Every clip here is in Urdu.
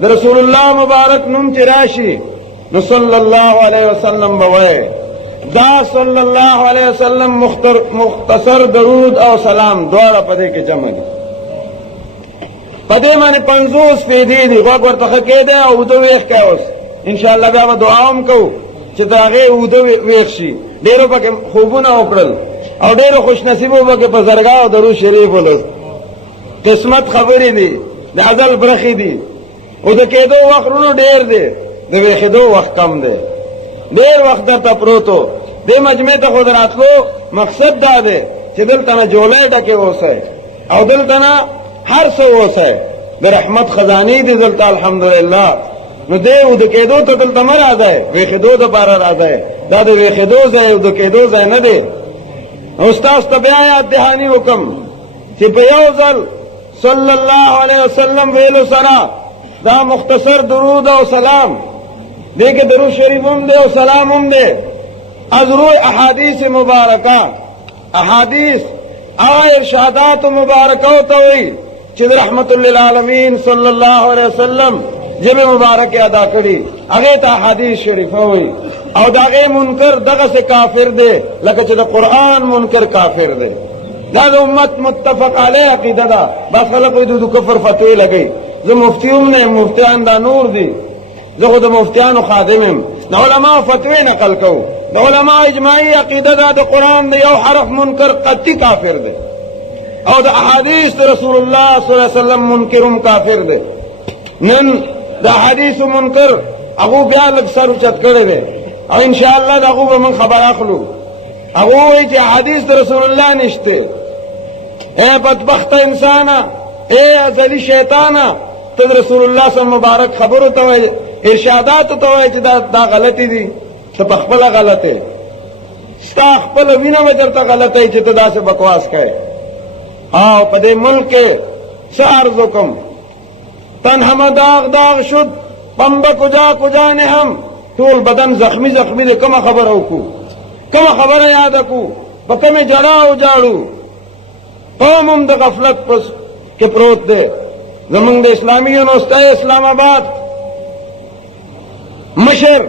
د رسول الله مبارک نوم چې راشي نو صلی الله علیه وسلم بوي دا صلی الله علیه وسلم مختصر درود او سلام دواړه پدې کې جمع دي. پدې باندې 50 فیدی دي غوږ ورته کېده او د ویخ کاوس ان شاء الله بیا دعا هم کو چې داغه او د ویخ شي. ډیرو پکې خوبونه وکړل او ډیرو خوش نصیبو پکې په زرګا او درود شریف ولوس. قسمت خبرې دي د ازل برخې دي او د کېدو وختونو ډیر دي د ویخېدو وخت کم دی. ډیر وخت درته پروتو دې مجمع ته خو دراتلو مقصد دا دی چې دلته نه جولای ډکې اوسئ او دلته نه هر څه اوسئ د رحمت خزانې دي دلته الحمدلله. نو دې او د کېدو ته دلته مه راځئ ویښېدو دپاره راځئ. دا د ویښېدو ځای او د کېدو ځای نه دی. نو ستاسو ته بیا یاد دهاني وکړم چې په یو ځل صلی الله علیه وسلم ویلو سره دا مختصر درود او سلام دې کې درود شریف هم دی او سلام هم دی. از روی احادیث مبارکہ احادیث ارشادات مبارکہ ته وایي چې رحمت للعالمین صلی الله علیه وسلم جبه مبارک ادا کړي هغه ته احادیث شریفه وایي او داغه منکر دغه سے کافر دی لکه چې د قرآن منکر کافر دی. دا د امت متفق علیه عقیده ده. بس خلک د کفر فتوی لګي. زه مفتی هم نه مفتیان دا نور دي. زه خو د مفتیانو خادم یم. د علماء فتوی نقل کوو. د علماء اجماعي عقیده ده د قرآن د یو حرف منکر قطعي کافر دی او د احادیث د رسول الله صلی الله علیه وسلم منکرم کافر دی. نن د احادیث منکر هغه بیا لږ سر اوچت کړی دی او ان شاء الله دغه به من خبر اخلو. هغه وایي چې احادیث د رسول الله نشته. اے بدبخت انسانا اے ازلی شیطانا ته رسول الله صلی الله مبارک خبرو ته وایي ارشادات ته وایي چې دا غلطی دي. ته په خپل غلطه ستا خپل وینه مې درته غلطه چې ته داسې بکواس کوې. او په دې ملک کې څه عرض وکم تن هم داغ شد پنبه کجا کجا نه هم ټول بدن زخمی زخمی دی. کومه خبره وکړو کومه خبره یاد کو په کومه جړا او جاړو قوم هم د غفلت پس کې پروت دی. زمونږ د اسلامي یونیورسټۍ اسلام آباد مشر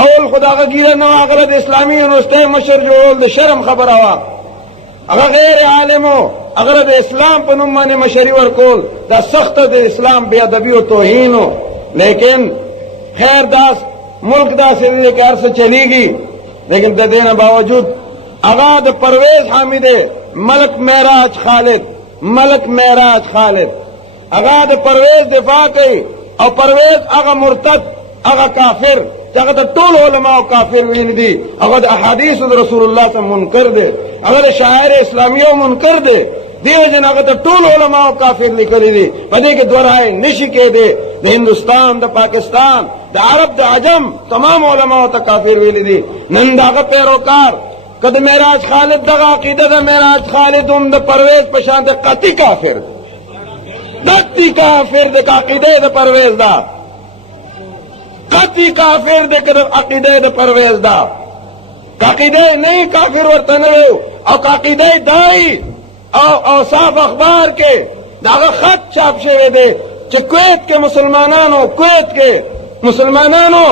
اول خداغه ګیره نو هغه د اسلامي یونیورسټۍ مشر جوړول د شرم خبره وا. هغه غیر عالمو هغه د اسلام په نوم باندې مشري ورکول دا سخته د اسلام بی ادبی او توهین. لیکن خیر داس ملک داسې دی چې هر څه چلیږي. لیکن د دې نه باوجود هغه د پرویز حامد ملک معراج خالد هغه د پرویز دفاع کوي او پرویز هغه مرتد هغه کافر هغه د ټول علماء کافر ویل دي. هغه د احادیث د رسول الله ته منکر دی. هغه د شاعر اسلامیو منکر دی. دیو جن هغه د ټول علماء کافر لیکلي دي. په دې کې دوه رائے نشي کېدی. د هندوستان د پاکستان د عرب د عجم تمام علماء ته کافر ویل دي. نن دغه پیروکار کده معراج خالد دغه عقیده د معراج خالد هم د پرویز په شان د قطعي کافر قطعي کافر د عقیده د پرویز دا قطعی کافر دے کر عقیدہ دا پرویز دا عقیدہ نہیں کافر ورطا نویو او عقیدہ دائی او صاف اخبار کے داغا خط چاپ شوے دے چھ کویت کے مسلمانانو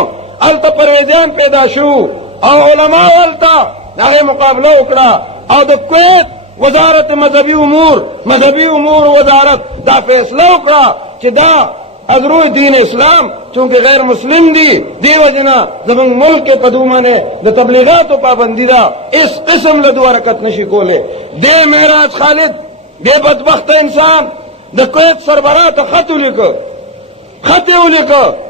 علتا پرویزیان پیدا شو او علماء علتا داغے مقابلہ اکڑا او دا کویت وزارت مذہبی امور وزارت دا فیصلہ اکڑا چھ دا از روی دین اسلام چونکہ غیر مسلم دی وجنا زمانگ ملک کے پدومانے دا تبلیغات و پابندی دا اس قسم لدو حرکت نشی کولے. دے معراج خالد دے بدبخت انسان دا کویت سربراہ تا خطو لکو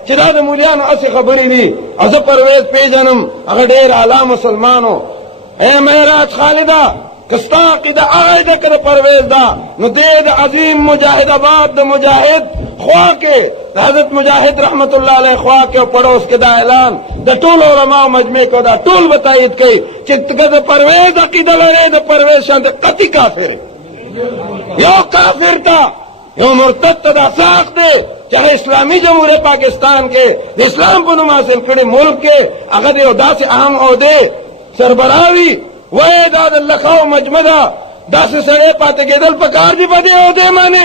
چدا دا مولیانو اسی خبری دی از پرویز پیجنم اگر دیر اعلی مسلمانو. اے معراج خالدہ کستا عقیدہ آئے دے کر پرویز دا نو دے دا عظیم مجاہد آباد دا مجاہد خواہ کے حضرت مجاہد رحمت اللہ علیہ خواہ کے پڑوس کے دا اعلان دا طول علماء مجمع کو دا طول بتائید کئی چکتا دا پرویز عقیدہ لرے دا پرویز شاند قطعی کافر ہے. یو کافر تا یو مرتد تا دا ساخت دے چاہے اسلامی جمہوریہ پاکستان کے اسلام کو نماثل کڑے ملک کے اگر دے دا سے اہم عہدے سربراہی وے داد اللہ خواہ مجمدہ دا سے سڑے پاتے کے دل پکار دی پا دے عہدے مانے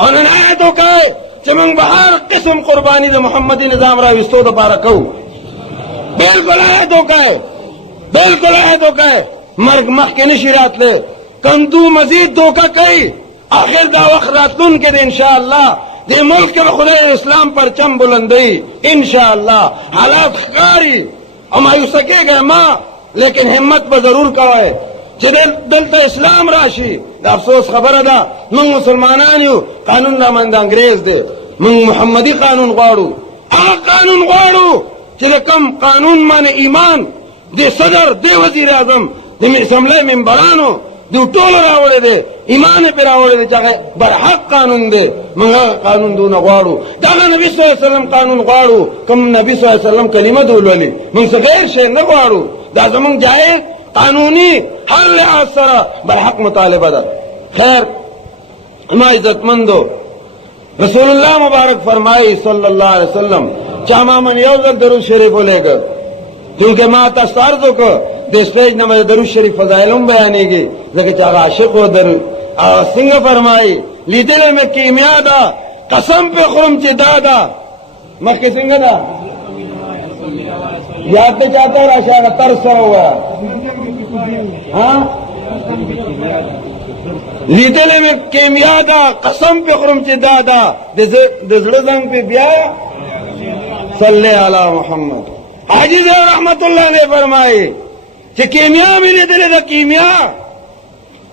او نن آیت وکړئ چې موږ به هر قسم قرباني د محمدي نظام راوستو دپاره کوو. بالکل آیت وکړئ، بالکل آیت وکړئ، مرګ مخکې نشي راتلی. کندو مزید دوکه کوي، آخر دا وخت راتلونکی دی انشاءالله دې ملک کې به خدای د اسلام پرچم بلندوي انشاءالله. حالات ښکاري او مایوسه کېږئ ما، لیکن همت به ضرور کوئ چې دلته اسلام راشي. د افسوس خبره ده موږ مسلمانان یو، قانون رامنځ انګریز دی. موږ محمدي قانون غواړو، هغه قانون غواړو چې د کم قانون باندې ایمان د صدر د وزیر اعظم د اسمبلی ممبرانو دو ټول راوړی دی، ایمان یې پرې راوړی دی چې هغه برحق قانون دی. موږ هغه قانون دونه غواړو، دغه نبي صلی الله علیه وسلم قانون غواړو کوم نبي صلی الله علیه وسلم کلمه دې ولولي. موږ څه غیر شی نه غواړو، دا زموږ جایز قانوني هر لحاظ سره برحق مطالبه ده. خیر ما عزتمندو، رسول الله مبارک فرمایي صلی الله علیه وسلم چې ما من یو ځل درود شریف ولېږه، چونکې ما تاسو عرض وکړ د سټیج نه مې درود شریف فضایل هم بیانېږي ځکه چې هغه عاشق و. څنګه فرمایي لیدل مې کیمیا ده، قسم په خورم چې دا ده. مخکې څنګه ده یاد ته چاته راشه هغه تر سره ووایه. لیدل مې کیمیا ده، قسم په خورم چې دا ده. د زړه زنګ په بیا صلی علی محمد. حاجی صاحب رحمت الله علیه فرمایي چې کیمیا مې لیدلې ده، کیمیا.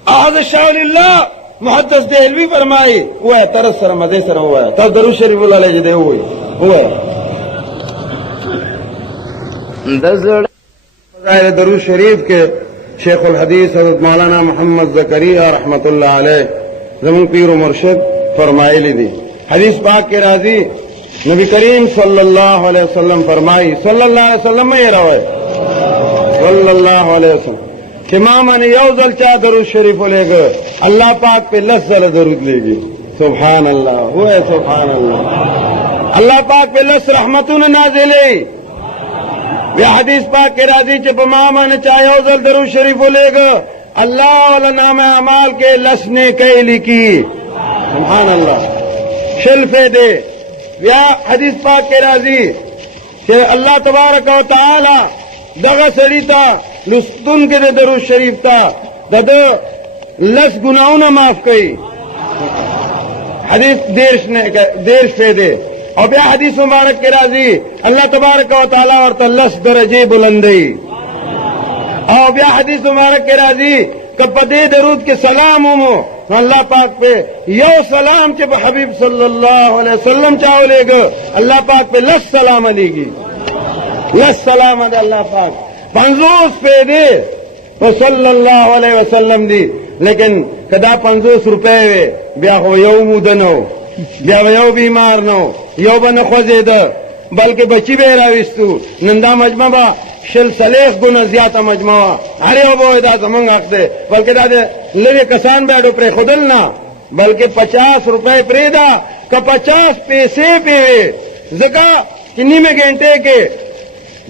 حضرت شاه ولی الله محدث دهلوی فرمایي وایه تر سره مزه سره ووایه. تاسو درود شریف ولله چې دی ووایه. د زړه فضائل درود شریف کې شیخ الحدیث حضرت مولانا محمد زکریا رحمت الله علیه زمون پیر و مرشد فرمایلی دي. حدیث پاک کې راځي نبی کریم صلی الله علیه وسلم فرمایي، صلی الله علیه وسلم یې راوي صلی الله علیه وسلم چې ما باندې یو ځل چا درود شریف ولېږه الله پاک په 10 ځله درود لېږي. سبحان الله وایه سبحان الله. الله پاک په 10 رحمتونه نازلې. بیا حدیث پاک کې راځي چې په ما باندې چا یو ځل درود شریف ولېږه الله ولا نام اعمال کې 10 نیکۍ لیکي. سبحان الله. شلفه دې. بیا حدیث پاک کې راځي چې الله تبارک و تعالی دغه سړي ته لستون کې د درود شریف ته د 10 ګناهونه معاف کوي. حدیث 10 فائدې. او بیا حدیث مبارک کې راځي الله تبارک و تعالی ورته 10 درجه بلندوي. او بیا حدیث مبارک کې راځي کہ په دې درود کې سلام ومو الله پاک په یو سلام چې په حبیب صلی الله علیه وسلم چاولېږه الله پاک په 10 سلام علیږي. 10 سلام دې الله پاک 50 پیدې په صلی الله علیه وسلم دی. لیکن کدا 50 روپے بیا خو یو مودنو، بیا یو بیمار نو، یو بنه خوځېده بلکې بچی به راوستو. نن دا مجمع به شل سلیخ گنا زیاته مجموعه هر یو به دا زمونږ حق دی، بلکې دا د لرې کسان به اډو پرې خودل نه، بلکې 50 روپے پرېږده که 50 پیسې پې ځکه چې نیمه ګنټې کې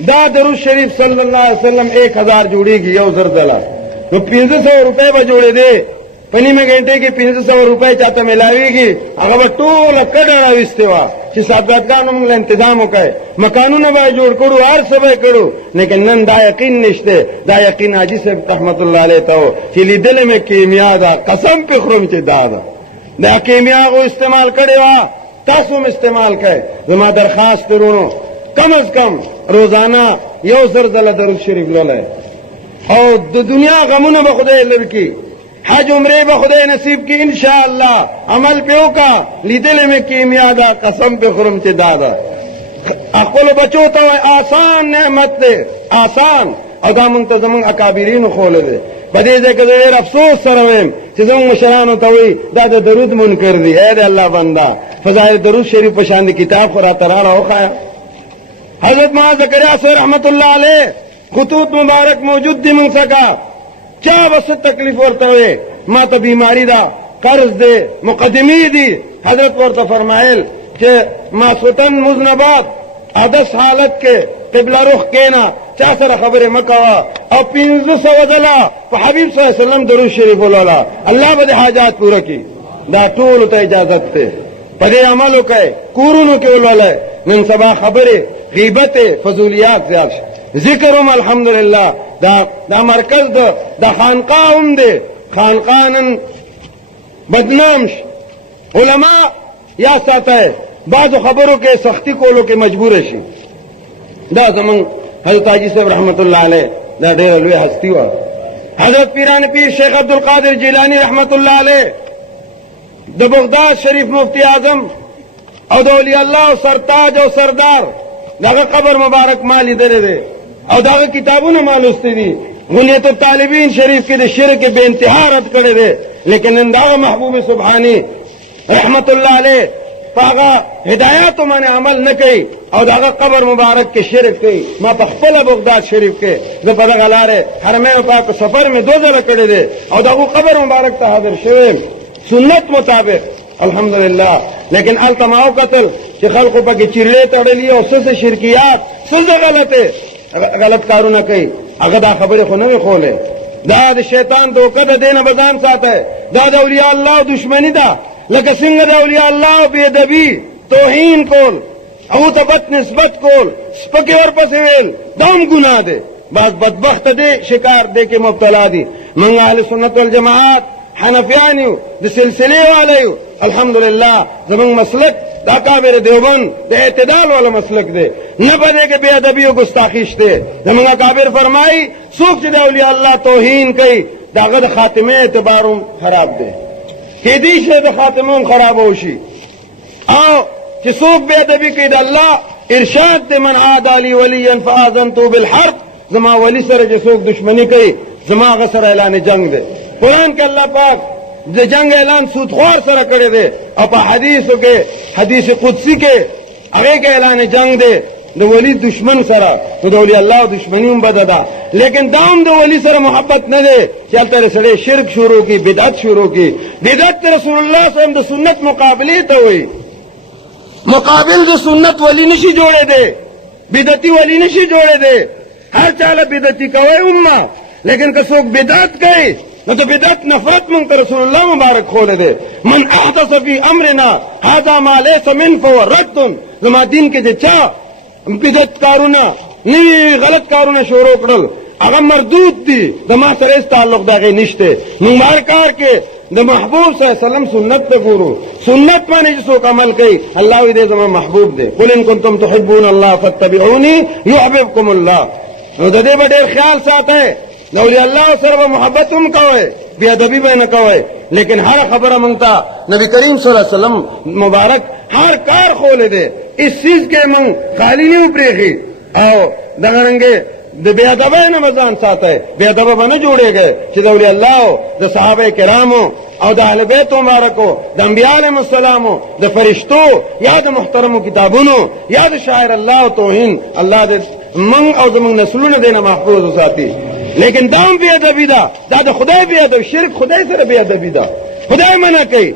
دا درود شریف صلی الله علیه وسلم 1000 جوړېږي یو زر ځله، نو 1500 روپے به جوړېدې. په نیمه ګنټې کې 1500 روپے چاته ملاویږي، هغه به ټوله کډه راوستې وه چې صاحبزادګانو موږ له تنظیم وکړئ، مکانونه به یې جوړ کړو، هر څه به یې کړو. لیکن نن دا یقین نشته. دا یقین حاجي صاحب رحمت الله علیه ته و چې لیدلې مې کیمیا ده، قسم پې خورم چې دا ده. دا کیمیا هغو استعمال کړې وه، تاسو هم استعمال کړئ. زما درخواست ورونو کم از کم روزانه یو زر ځله درود شریف لولئ او د دنیا غمونه به خدای لرې کړي، حج عمره به خدای نصیب کی انشاءاللہ. عمل په وکړه لیدلې مې کیمیا ده، قسم په خورم چې دا ده. خپلو بچو ته وایي آسان نعمت دی، آسان. او دا موږ ته زموږ اکابرینو ښوولی دی. په دې ځای کې زه ډېر افسوس سره وایم چې زموږ مشرانو ته وایي دا د درود منکر دی. ای د الله بنده فضایل درود شریف په شان د کتاب خو راته راړه وښایه. حضرت معاذ زکریا صاحب رحمت الله علیه خطوط مبارک موجود دی موږ څخه. چا بس تکلیف ورته وي ما ته بیماری ده، قرض دی، مقدمې دي. حضرت ورته فرمایل چې ماسوتن مذنبات حدث حالت کې قبله رخ کینا چا سره خبرې مه کوه او 1500 ځله په حبیب صلی الله علیه وسلم درود شریف ولوله، الله به دې حاجات پوره کړي. دا ټول ته اجازت ته پدې عمل وکړي کورونو کې ولولای نن سبا خبره غیبت فضولیات زیات ذکرهم الحمدلله دا مرکز دا خانقاه هم دی خانقانن بدنام علماء یا ساته بعضو خبرو کې سختی کولو کې مجبور شي دا زمون حضرت حاجی صاحب رحمت الله علیه دا ډېر لوی هستی و حضرت پیران پیر شیخ عبدالقادر جیلانی رحمت الله علیه د بغداد شریف مفتی اعظم او د اولیاء الله سرتاج او سردار داغه قبر مبارک مالی درې دی او داغه کتابونه مالوسته دي غنیت الطالبین شریف کې د شرک به انتها رد کړی دی لیکن نن داغه محبوب سبحانی رحمت الله علیه پاغه هدایت باندې عمل نه کوي او داغه قبر مبارک کې شرک کوي ما په خپل بغداد شریف کې زه په دغه لارې حرمین پاک سفر مې 2 ځله کړی دی او داغه قبر مبارک ته حاضر شوم سنت مطابق الحمدلله لیکن التماو قتل چې خلقو پکې چیرلې تړلې او څه شرکیات څه غلط کارونه کوي هغه دا خبره خو نه وي خوله دا د شیطان دوکه د دینه بزان ساته دا د اولیاء الله دشمنی ده لکه څنګه د اولیاء الله بے ادبی توهین کول او ته بد نسبت کول سپکه ورپسې ویل دام ګناه ده بعض بدبخت دي شکار دي کې مبتلا دي منګه اهل سنت والجماعت حنفیانیو د سلسله والایو الحمدلله زمون مسلک دا کابر دیوبند د اعتدال والا مسلک دی نه بده کې بے ادبی او ګستاخی شته زمون کابر فرمای څوک چې د اولیاء الله توهین کوي داغه د خاتمه اعتبارم خراب دی کې دې شه د خاتمه خراب وشي او چې څوک بے ادبی کوي د الله ارشاد دې من عاد علی ولیا فاذنته بالحرب زما ولی سره چې څوک دشمنی کوي زما غسر اعلان جنگ دی قرآن کې الله پاک د جنگ اعلان سودخوار سره کړی دی او په حدیثو کې حدیث قدسی کې هغه کې اعلان جنگ دی د ولی دشمن سره نو د اولیاء الله دشمنی هم بده ده لیکن دام د ولی سره محبت نه دی چې هلته سړی شرک شروع کی بدعت شروع کی بدعت رسول الله صلی الله علیه وسلم د سنت مقابله ته وایي مقابل د سنت ولی نشي جوړې دی بدعتي ولی نشي جوړې دی هر چاله بدعتي کوي امه لیکن که څوک بدعت کوي نو د بدعت نفرت مونږ ته رسول الله مبارک خوله دی من احدث فی امرنا هذا ما ليس منه فهو رد زما دین کې چې چا بدعت کارونه نوی غلط کارونه شروع کړل هغه مردود دي د ما سره هیڅ تعلق دغه نشته موږ هر کار کې د محبوب صلی الله علیه وسلم سنت ته ګورو سنت باندې چې څوک عمل کوي الله دې زما محبوب دی قل ان کنتم تحبون الله فاتبعوني يحببكم الله نو د دې په ډېر خیال ساتئ د اولیاء الله سره محبت هم کوئ بے ادبی به نه کوئ لیکن هر خبره مونږ ته نبی کریم صلی الله علیه وسلم مبارک هر کار خوله دی اس چیز کې مونږ خالی نه پرېږي او دغه رنګه د بے ادبۍ نه مزان ساتئ بے ادبه به نه جوړېږئ چې د اولیاء الله د صحابه کرامو او د اهل بیت مبارکو د انبیاء علیهم السلامو د فرشتو یا د محترمو کتابونو یا د شاعر الله توهین الله دې من او زمون نسلونه دینه محفوظ وساتي لیکن دام بے ادبی دا د خدای بے ادب شرک خدای سره بے ادبی دا خدای منع کوي